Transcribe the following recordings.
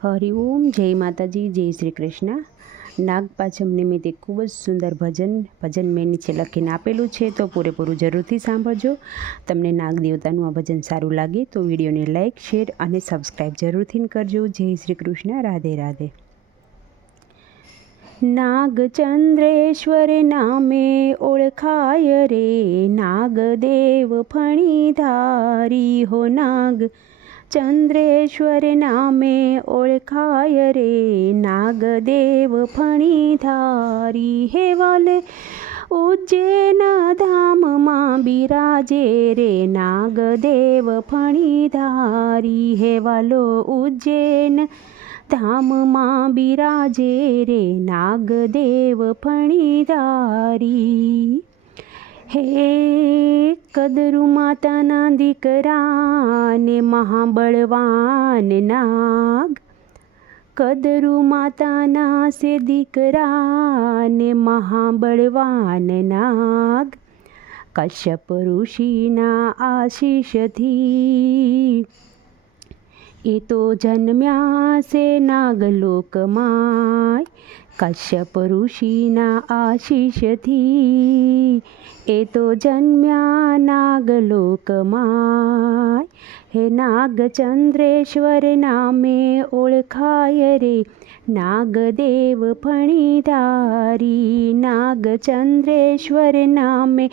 હરિઓમ, જય માતાજી, જય શ્રી કૃષ્ણ. નાગપાંચમ નિમિત્તે ખૂબ જ સુંદર ભજન મેં નીચે લખીને આપેલું છે, તો પૂરેપૂરું જરૂરથી સાંભળજો. તમને નાગ દેવતાનું આ ભજન સારું લાગે તો વિડીયોને લાઇક, શેર અને સબસ્ક્રાઈબ જરૂરથી કરજો. જય શ્રી કૃષ્ણ. રાધે રાધે. નાગચંદ્રેશ્વર નામે ઓળખાય રે, નાગદેવ ફણીધારી હો. નાગ ચંદ્રેશ્વર નામે ઓળખાય રે, નાગદેવ ફણીધારી હે. વાલે ઉજ્જૈન ધામમાં બિરાજે રે, નાગદેવ ફણીધારી હે. વાલો ઉજ્જૈન ધામમાં બિરાજે રે, નાગદેવ ફણીધારી હે. કદરુ માતાના દીકરા ને મહાબળવાન નાગ, કદરુ માતાના સે દીકરા ને મહાબળવાન નાગ, કશ્યપ ઋષિના આશીષથી એ તો જન્મ્યા છે નાગલોકમાં. કશ્યપ ઋષિના આશીષથી એ તો જન્મ્યા નાગલોકમાં. હે નાગચંદ્રેશ્વર નામે ઓળખાય રે, નાગદેવ ફણીધારી. નાગચંદ્રેશ્વર નામે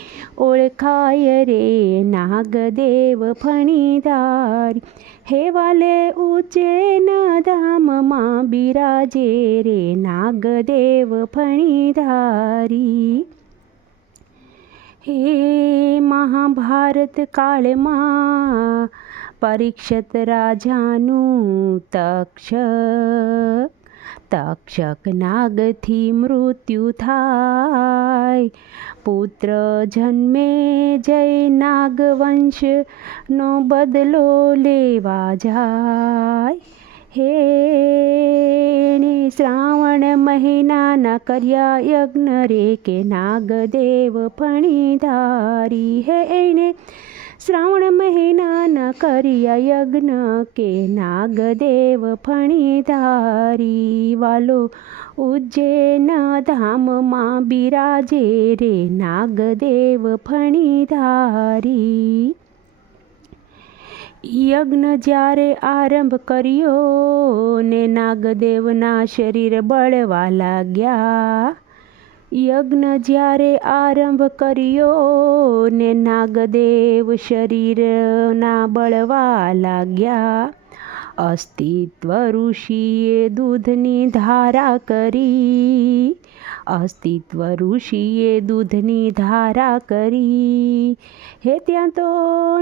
ઓળખાય રે, નાગદેવ ફણીધારી હે. વાલે ઉજ્જૈન ધામમાં બિરાજે રે, નાગદેવ ફણીધારી હે. મહાભારત કાળમાં પરીક્ષિત રાજાનું તક્ષક નાગથી મૃત્યુ થાય, પુત્ર જન્મે જય નાગવંશનો બદલો લેવા જાય હે. શ્રાવણ મહિનાના કર્યા યજ્ઞ રે, કે નાગદેવ ફણીધારી હે. એને શ્રાવણ મહિનાના કર્યા યજ્ઞ, કે નાગદેવ ફણીધારી. વાલો ઉજ્જૈન ધામમાં બિરાજે રે, નાગદેવ ફણીધારી. યજ્ઞ જ્યારે આરંભ કર્યો ને નાગદેવના શરીર બળવા લાગ્યા. યજ્ઞ જ્યારે આરંભ કર્યો ને નાગદેવ શરીરના બળવા લાગ્યા. અસ્તિત્વ ઋષિએ દૂધની ધારા કરી, અસ્તિત્વ ઋષિએ દૂધની ધારા કરી હે. ત્યાં તો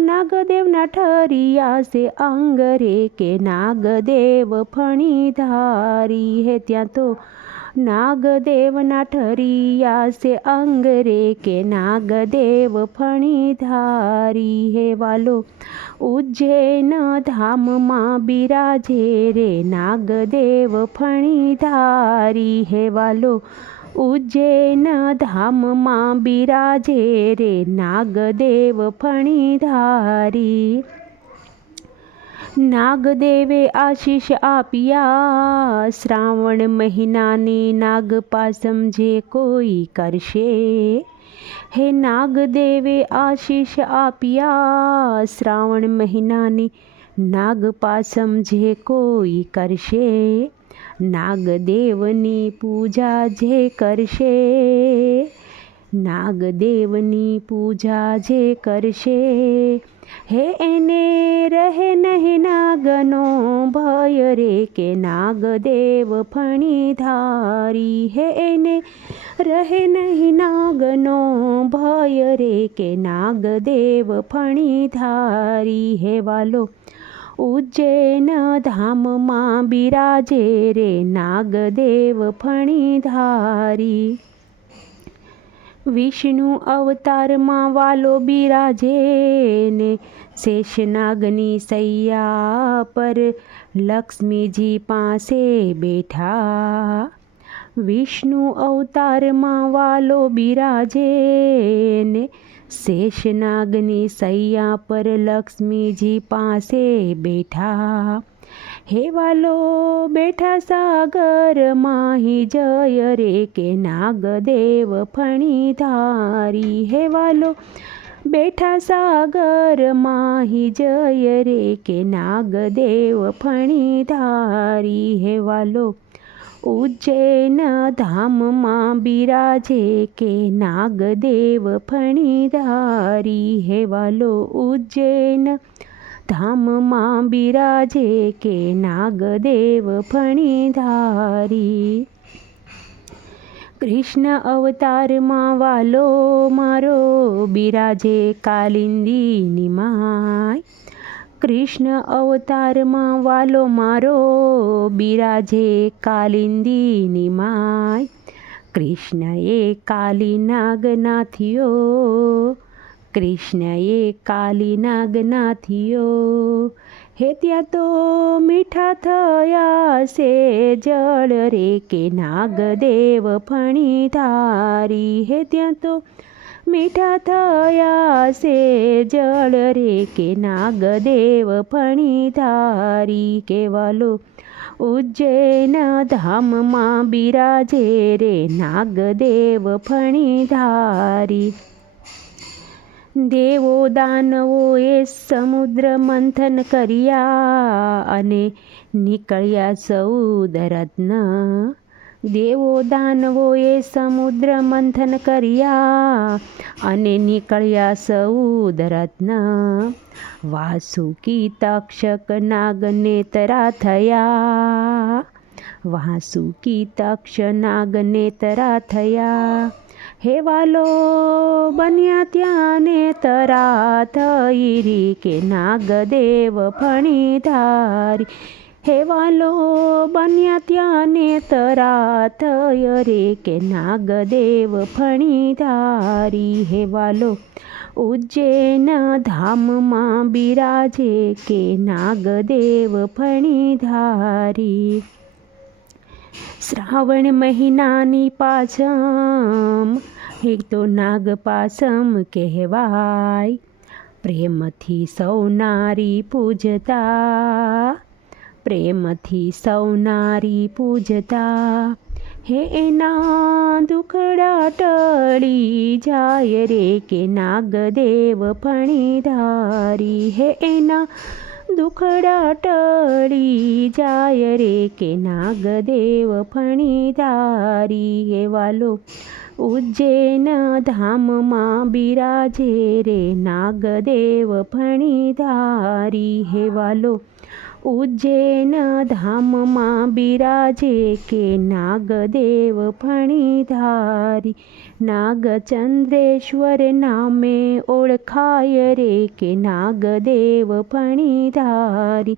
નાગદેવના ઠરિયા છે અંગ રે, કે નાગદેવ ફણીધારી હે. ત્યાં તો નાગદેવના ઠરિયા છે અંગ રે, કે નાગદેવ ફણીધારી હે. વાલો ઉજ્જૈન ધામમાં બિરાજે રે, નાગદેવ ફણીધારી હે. વાલો ઉજ્જૈન ધામમાં બિરાજે રે, નાગદેવ ફણીધારી. નાગદેવે આશીષ આપ્યા, શ્રાવણ મહિનાની નાગપાસમ જે કોઈ કરશે. હે નાગદેવે આશીષ આપ્યા, શ્રાવણ મહિનાની નાગપાસમ જે કોઈ કરશે. નાગદેવની પૂજા જે કરશે, નાગદેવની પૂજા જે કરશે હે. એને રહે નહીં નાગનો ભય રે, કે નાગદેવ ફણીધારી હે. એને રહે નહીં નાગનો ભય રે, કે નાગદેવ ફણીધારી હે. વાલો ઉજ્જૈન ધામમાં બિરાજે રે, નાગદેવ ફણીધારી. વિષ્ણુ અવતારમાં વાલો બિરાજે ને, શેષનાગની સૈયા પર લક્ષ્મીજી પાસે બેઠા. વિષ્ણુ અવતારમાં વાલો બિરાજે ને, શેષનાગની સૈયા પર લક્ષ્મીજી પાસે બેઠા. હે વાલો બેઠા સાગરમાં હિ જય રે કે નાગદેવ ફણીધારી. હે વાલો બેઠા સાગરમાં હિ જય રે કે નાગદેવ ફણીધારી. હે વાલો ઉજ્જૈન ધામમાં બિરાજે કે નાગદેવ ફણીધારી. હે વાલો ઉજ્જૈન ધામમાં બિરાજે કે નાગદેવ ફણીધારી. કૃષ્ણ અવતારમાં વાલો મારો બિરાજે કાલિંદીની માય. કૃષ્ણ અવતારમાં વાલો મારો બિરાજે કાલિંદીની માય. કૃષ્ણ એ કાલી નાગનાથીઓ, કૃષ્ણ એ કાલી નાગનાથીઓ. હે ત્યાં તો મીઠા થયા છે જળ રે કે નાગદેવ ફણીધારી. હે ત્યાં તો મીઠા થયા છે જળ રે કે નાગદેવ ફણીધારી. કે વાલો ઉજ્જૈન ધામમાં બિરાજે રે નાગદેવ ફણીધારી. દેવો દાનવોએ સમુદ્ર મંથન કર્યા અને નીકળ્યા 14 રત્ન. દેવો દાનવોએ સમુદ્ર મંથન કર્યા અને નીકળ્યા 14 રત્ન. વાસુકી તક્ષક નાગનેતરા થયા, વાસુકી તક્ષ નાગનેતરા થયા. હે વાલો બન્યા ત્યાં નેતરા થઈ રી કે નાગદેવ ફણીધારી. હે વાલો બન્યા ત્યાં નેતરા થય રે કે નાગદેવ ફણીધારી. હે વાલો ઉજ્જૈન ધામમાં બિરાજે કે નાગદેવ ફણીધારી. શ્રાવણ મહિનાની પાછમ એક તો નાગપાસમ કહેવાય. પ્રેમથી સૌ નારી પૂજતા, પ્રેમથી સૌ નારી પૂજતા. હે એના દુખડા ટળી જાય રે કે નાગદેવ ફણીધારી. હે એના દુખડા ટળી જાય રે કે નાગદેવ ફણીધારી. હે વાલો ઉજ્જૈન ધામમાં બિરાજે રે નાગદેવ ફણીધારી. હે વાલો ઉજ્જૈન ધામમાં બિરાજે કે નાગદેવ ફણીધારી. નાગચંદ્રેશ્વર નામે ઓળખાય રે કે નાગદેવ ફણીધારી.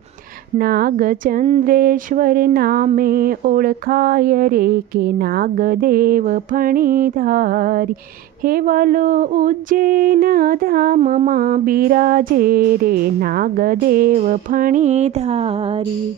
નાગચંદ્રેશ્વર નામે ઓળખાય રે કે નાગદેવ ફણીધારી. હે વાલો ઉજ્જૈન ધામમાં બિરાજે રે નાગદેવ ફણીધારી.